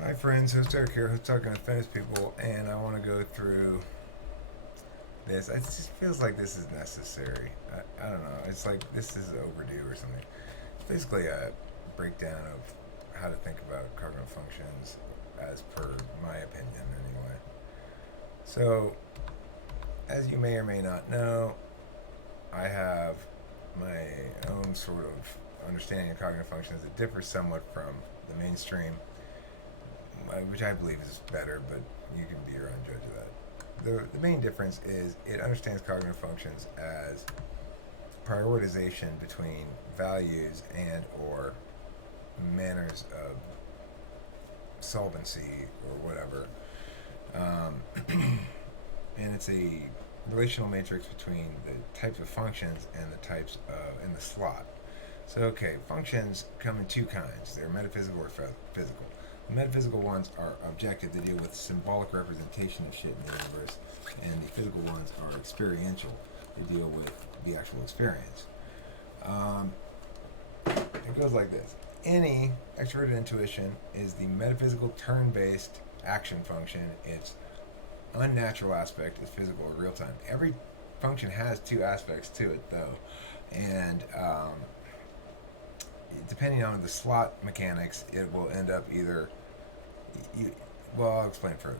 Hi friends, host Eric here, host talking to famous people, and I want to go through this. It just feels like this is necessary. I don't know. It's like this is overdue or something. It's basically a breakdown of how to think about cognitive functions, as per my opinion, anyway. So, as you may or may not know, I have my own sort of understanding of cognitive functions that differs somewhat from the mainstream, which I believe is better, but you can be your own judge of that. The main difference is it understands cognitive functions as prioritization between values and or manners of solvency or whatever. And it's a relational matrix between the types of functions and the types of and the slot. So okay, functions come in two kinds. They're metaphysical or physical. The metaphysical ones are objective, they deal with symbolic representation of shit in the universe, and the physical ones are experiential, they deal with the actual experience. Um, it goes like this. Any extroverted intuition is the metaphysical turn-based action function. Its unnatural aspect is physical or real time. Every function has two aspects to it, though, and depending on the slot mechanics, it will end up either. You, well, I'll explain further.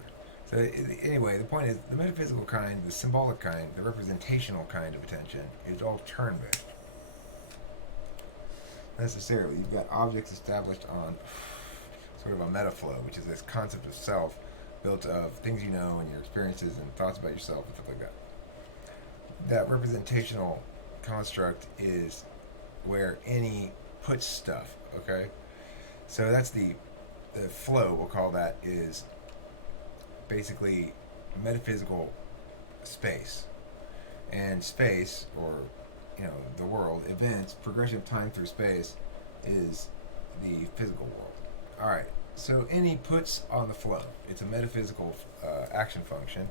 So anyway, the point is the metaphysical kind, the symbolic kind, the representational kind of attention is all turn-based. Necessarily, you've got objects established on sort of a metaflow, which is this concept of self built of things you know and your experiences and thoughts about yourself and stuff like that. That representational construct is where any puts stuff, okay? So that's the flow, we'll call that, is basically metaphysical space. And space, or the world, events, progression of time through space, is the physical world. All right. So any puts on the flow. It's a metaphysical action function,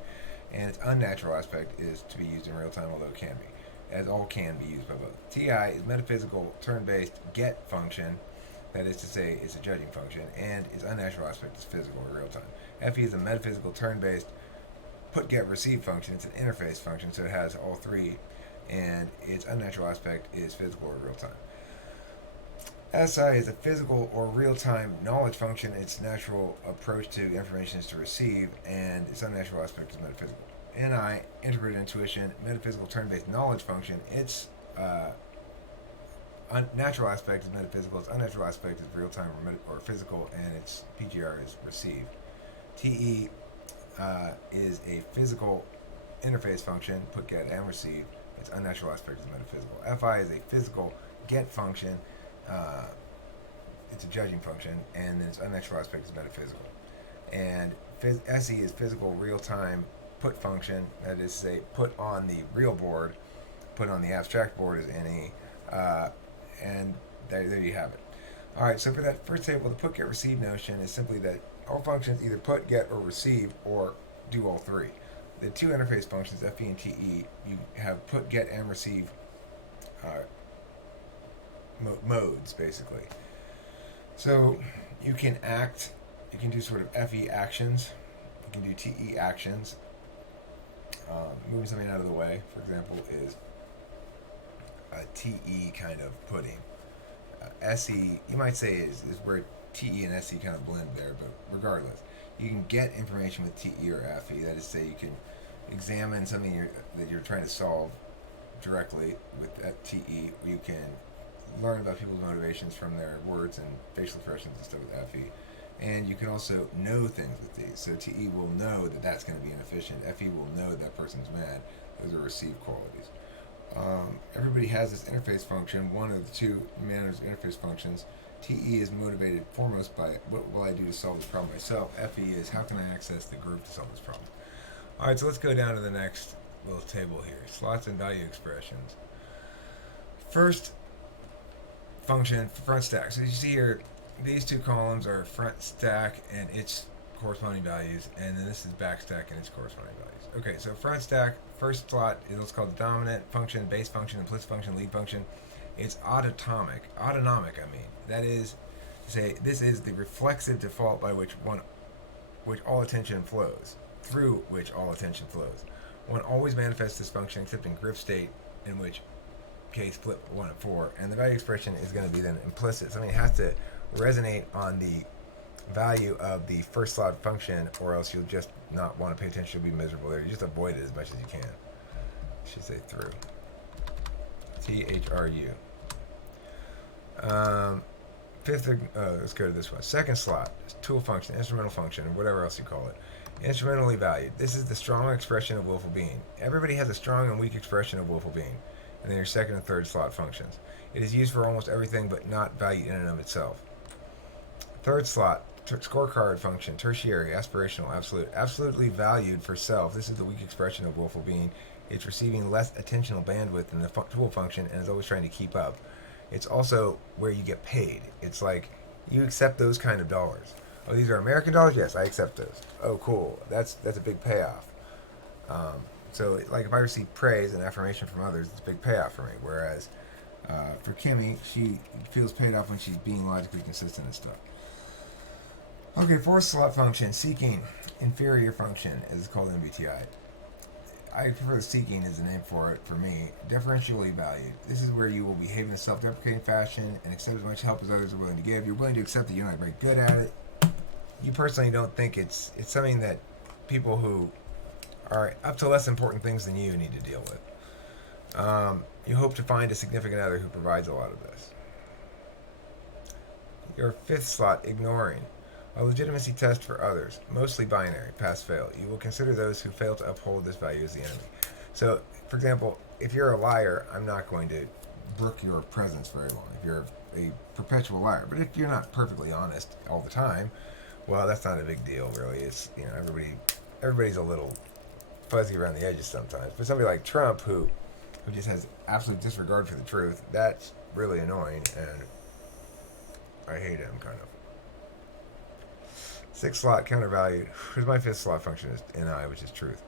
and its unnatural aspect is to be used in real time, although it can be, as all can be used by both. TI is metaphysical turn-based get function, that is to say, it's a judging function, and its unnatural aspect is physical or real time. FE is a metaphysical turn-based put get receive function. It's an interface function, so it has all three, and its unnatural aspect is physical or real time. SI is a physical or real-time knowledge function. Its natural approach to information is to receive, and its unnatural aspect is metaphysical. NI, integrated intuition, metaphysical turn-based knowledge function. Its natural aspect is metaphysical. Its unnatural aspect is real-time or physical, and its PGR is received. TE is a physical interface function, put, get, and receive. Its unnatural aspect is metaphysical. FI is a physical get function. It's a judging function, and then its unnatural aspect is metaphysical. And SE is physical real-time put function, that is to say, put on the real board, put on the abstract board is NE, and there you have it. All right, so for that first table, the put, get, receive notion is simply that all functions either put, get, or receive, or do all three. The two interface functions, FE and TE, you have put, get, and receive modes, basically. So you can act, you can do sort of FE actions, you can do TE actions. Moving something out of the way, for example, is a TE kind of putting. SE, you might say, is where TE and SE kind of blend there, but regardless, you can get information with TE or FE. That is to say, you can examine something that you're trying to solve directly with TE. You can learn about people's motivations from their words and facial expressions and stuff with FE. And you can also know things with these. So TE will know that that's going to be inefficient. FE will know that person's mad. Those are received qualities. Everybody has this interface function, one of the two manners interface functions. TE is motivated foremost by what will I do to solve this problem myself. FE is how can I access the group to solve this problem. All right, so let's go down to the next little table here. Slots and value expressions. First function, front stack. So as you see here, these two columns are front stack and its corresponding values, and then this is back stack and its corresponding values. Okay, so front stack, first slot is what's called the dominant function, base function, implicit function, lead function. It's autonomic, I mean. That is, say this is the reflexive default by which all attention flows, through which all attention flows. One always manifests this function except in growth state, in which case flip 1 and 4, and the value expression is going to be then implicit. Something has to resonate on the value of the first slot function, or else you'll just not want to pay attention. You'll be miserable there. You just avoid it as much as you can. I should say through. THRU. Fifth, let's go to this one. Second slot, tool function, instrumental function, or whatever else you call it. Instrumentally valued. This is the strong expression of willful being. Everybody has a strong and weak expression of willful being. And then your second and third slot functions. It is used for almost everything, but not valued in and of itself. Third slot, scorecard function, tertiary, aspirational, absolute. Absolutely valued for self. This is the weak expression of willful being. It's receiving less attentional bandwidth than the tool function and is always trying to keep up. It's also where you get paid. It's like you accept those kind of dollars. Oh, these are American dollars? Yes, I accept those. Oh, cool. That's a big payoff. So, like, if I receive praise and affirmation from others, it's a big payoff for me. Whereas for Kimmy, she feels paid off when she's being logically consistent and stuff. Okay, fourth slot function, seeking, inferior function, as it's called in MBTI. I prefer seeking as the name for it, for me. Differentially valued. This is where you will behave in a self-deprecating fashion and accept as much help as others are willing to give. You're willing to accept that you're not very good at it. You personally don't think it's something that people who are up to less important things than you need to deal with. You hope to find a significant other who provides a lot of this. Your fifth slot, ignoring. A legitimacy test for others, mostly binary, pass-fail. You will consider those who fail to uphold this value as the enemy. So, for example, if you're a liar, I'm not going to brook your presence very long. If you're a perpetual liar. But if you're not perfectly honest all the time, well, that's not a big deal, really. It's, everybody's a little fuzzy around the edges sometimes. But somebody like Trump, who just has absolute disregard for the truth, that's really annoying, and I hate him, kind of. Sixth slot, countervalued. Here's my fifth slot function, is NI, which is truth.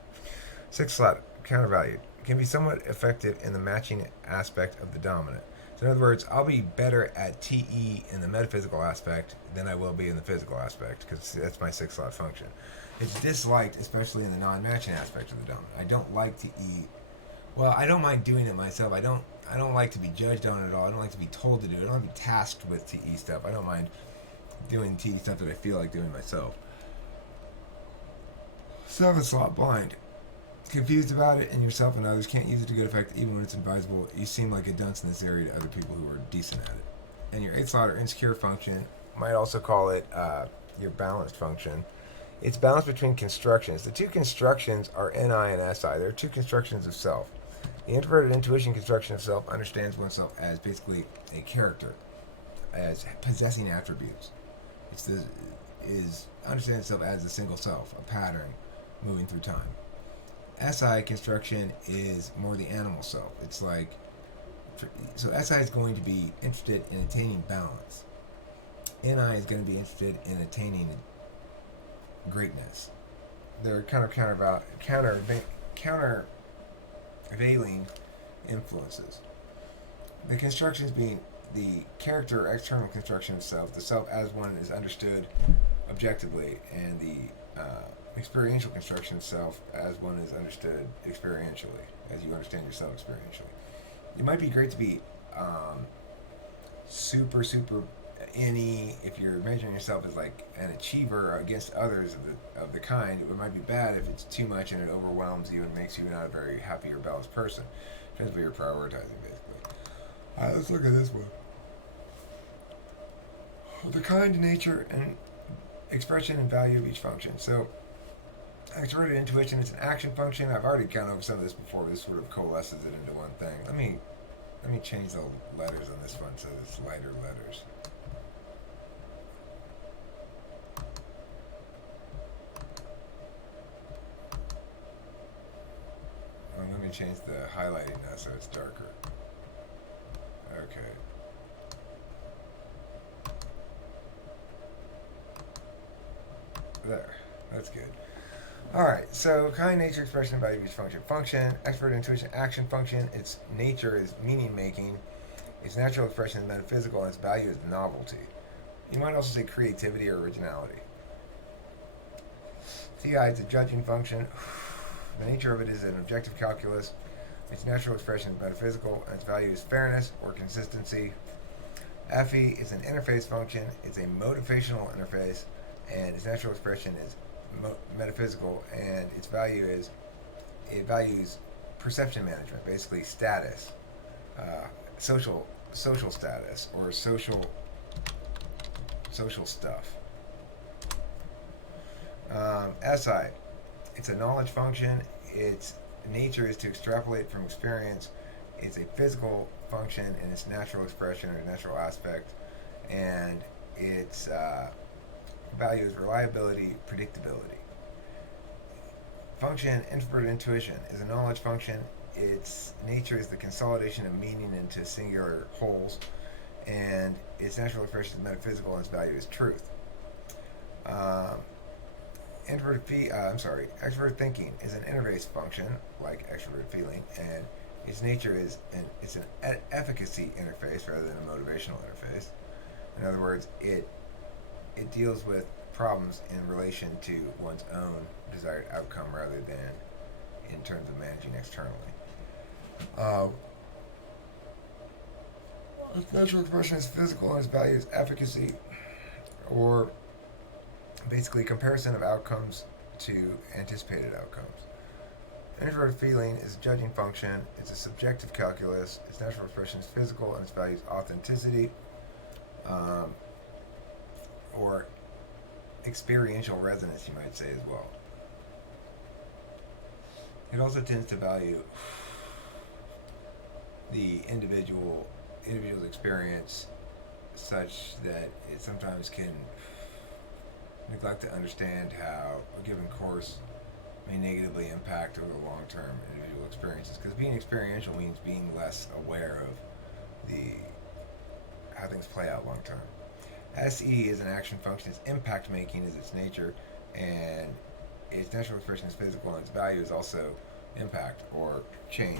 Sixth slot, countervalued. It can be somewhat effective in the matching aspect of the dominant. So in other words, I'll be better at TE in the metaphysical aspect than I will be in the physical aspect, because that's my sixth slot function. It's disliked, especially in the non-matching aspect of the dominant. I don't like TE. Well, I don't mind doing it myself. I don't like to be judged on it at all. I don't like to be told to do it. I don't want to be tasked with TE stuff. I don't mind doing TE stuff that I feel like doing myself. Seventh slot, blind. Confused about it, and yourself and others can't use it to good effect even when it's advisable. You seem like a dunce in this area to other people who are decent at it. And your eighth slot, or insecure function, might also call it your balanced function. It's balanced between constructions. The two constructions are NI and SI. There are two constructions of self. The introverted intuition construction of self understands oneself as basically a character, as possessing attributes. Understands itself as a single self, a pattern moving through time. SI construction is more the animal self. It's like, so SI is going to be interested in attaining balance. NI is going to be interested in attaining greatness. They're kind of countervailing influences. The constructions being the character or external construction of self, the self as one is understood objectively, and the experiential construction of self as one is understood experientially, as you understand yourself experientially. It might be great to be super any if you're measuring yourself as like an achiever against others of the kind. It might be bad if it's too much and it overwhelms you and makes you not a very happy or balanced person. Depends what you're prioritizing, basically. Alright, let's look at this one. The kind, nature, and expression and value of each function. So, extroverted intuition is an action function. I've already gone over some of this before. This sort of coalesces it into one thing. Let me change the letters on this one so it's lighter letters. Let me change the highlighting now so it's darker. Okay. There. That's good. Alright, so kind, nature, expression, value, each function. Function, expert intuition, action function. Its nature is meaning making. Its natural expression is metaphysical, and its value is novelty. You might also say creativity or originality. TI is a judging function. The nature of it is an objective calculus. Its natural expression is metaphysical, and its value is fairness or consistency. FE is an interface function. It's a motivational interface, and its natural expression is metaphysical, and its value is it values perception management, basically status, social status, or social stuff. SI, it's a knowledge function. Its nature is to extrapolate from experience. It's a physical function in its natural expression or natural aspect, and its value is reliability, predictability. Function introverted intuition is a knowledge function. Its nature is the consolidation of meaning into singular wholes, and its natural expression is metaphysical, and its value is truth. Extroverted thinking is an interface function, like extroverted feeling, and its nature is it's an efficacy interface rather than a motivational interface. In other words, it deals with problems in relation to one's own desired outcome rather than in terms of managing externally. Its natural expression is physical, and its value is efficacy, or basically comparison of outcomes to anticipated outcomes. Introverted feeling is a judging function. It's a subjective calculus. Its natural expression is physical, and its value is authenticity, or experiential resonance, you might say as well. It also tends to value the individual's experience such that it sometimes can neglect to understand how a given course may negatively impact over the long-term individual experiences. Because being experiential means being less aware of how things play out long-term. SE is an action function. Its impact making is its nature, and its natural expression is physical, and its value is also impact or change,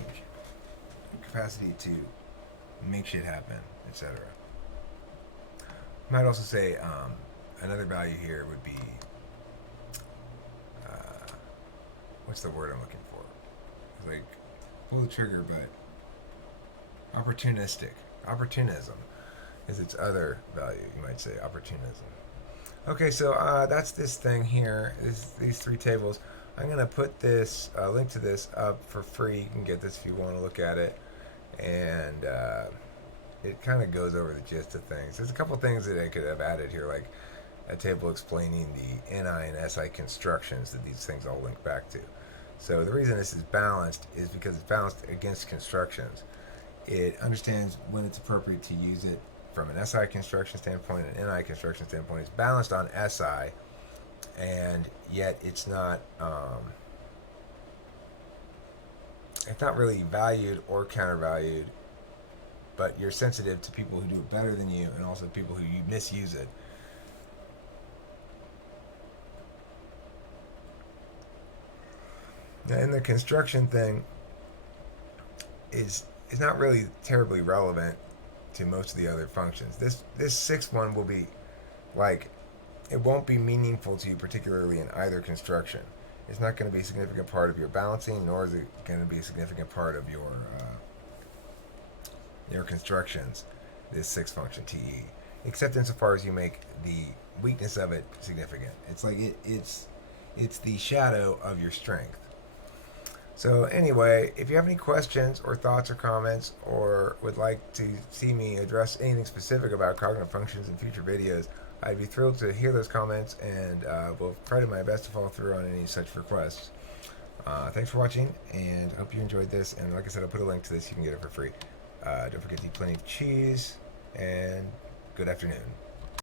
capacity to make shit happen, etc. Might also say another value here would be what's the word I'm looking for? It's like pull the trigger, but opportunistic. Opportunism is its other value. You might say opportunism. Okay, so that's this thing here. These three tables. I'm gonna put this link to this up for free. You can get this if you want to look at it, and it kind of goes over the gist of things. There's a couple things that I could have added here, like a table explaining the NI and SI constructions that these things all link back to. So the reason this is balanced is because it's balanced against constructions. It understands when it's appropriate to use it from an SI construction standpoint and NI construction standpoint. It's balanced on SI, and yet it's not really valued or countervalued, but you're sensitive to people who do it better than you and also people who you misuse it. And the construction thing is not really terribly relevant to most of the other functions. This sixth one will be like, it won't be meaningful to you particularly in either construction. It's not going to be a significant part of your balancing, nor is it going to be a significant part of your constructions, this sixth function, TE, except insofar as you make the weakness of it significant. It's like it's the shadow of your strength. So anyway, if you have any questions or thoughts or comments, or would like to see me address anything specific about cognitive functions in future videos, I'd be thrilled to hear those comments, and will try to my best to follow through on any such requests. Thanks for watching, and hope you enjoyed this. And like I said, I'll put a link to this. You can get it for free. Don't forget to eat plenty of cheese, and good afternoon.